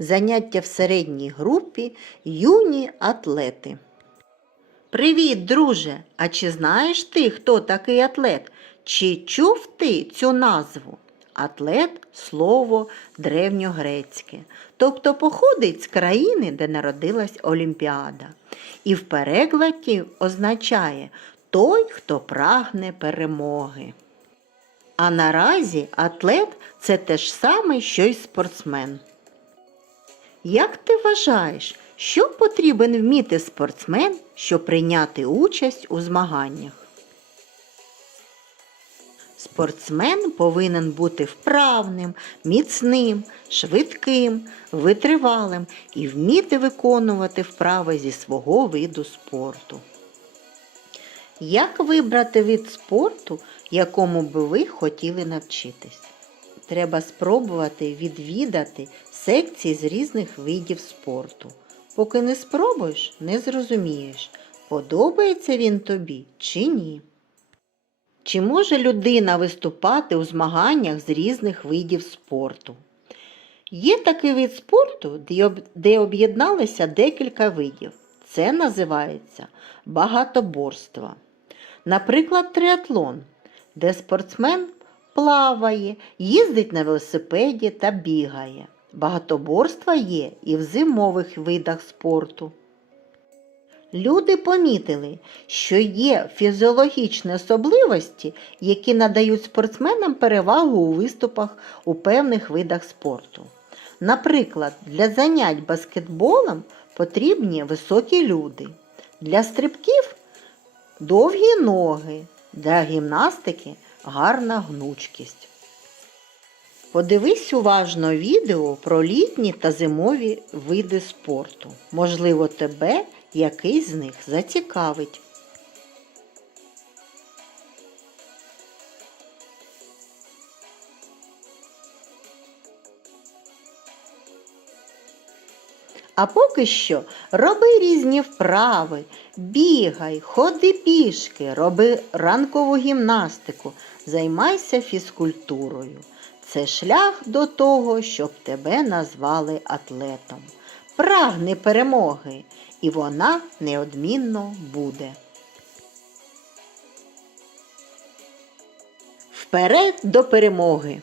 Заняття в середній групі юні атлети. Привіт, друже! А чи знаєш ти, хто такий атлет? Чи чув ти цю назву? Атлет слово древньогрецьке, тобто походить з країни, де народилась Олімпіада, і в перекладі означає той, хто прагне перемоги. А наразі атлет це те ж саме, що й спортсмен. Як ти вважаєш, що потрібен вміти спортсмен, щоб прийняти участь у змаганнях? Спортсмен повинен бути вправним, міцним, швидким, витривалим і вміти виконувати вправи зі свого виду спорту. Як вибрати вид спорту, якому би ви хотіли навчитись? Треба спробувати відвідати секції з різних видів спорту. Поки не спробуєш, не зрозумієш, подобається він тобі чи ні. Чи може людина виступати у змаганнях з різних видів спорту? Є такий вид спорту, де об- об'єдналися декілька видів. Це називається багатоборство. Наприклад, триатлон, де спортсмен плаває, їздить на велосипеді та бігає. Багатоборства є і в зимових видах спорту. Люди помітили, що є фізіологічні особливості, які надають спортсменам перевагу у виступах у певних видах спорту. Наприклад, для занять баскетболом потрібні високі люди, для стрибків довгі ноги, для гімнастики гарна гнучкість. Подивись уважно відео про літні та зимові види спорту. Можливо, тебе якийсь з них зацікавить. А поки що роби різні вправи, бігай, ходи пішки, роби ранкову гімнастику, займайся фізкультурою. Це шлях до того, щоб тебе назвали атлетом. Прагни перемоги, і вона неодмінно буде. Вперед до перемоги!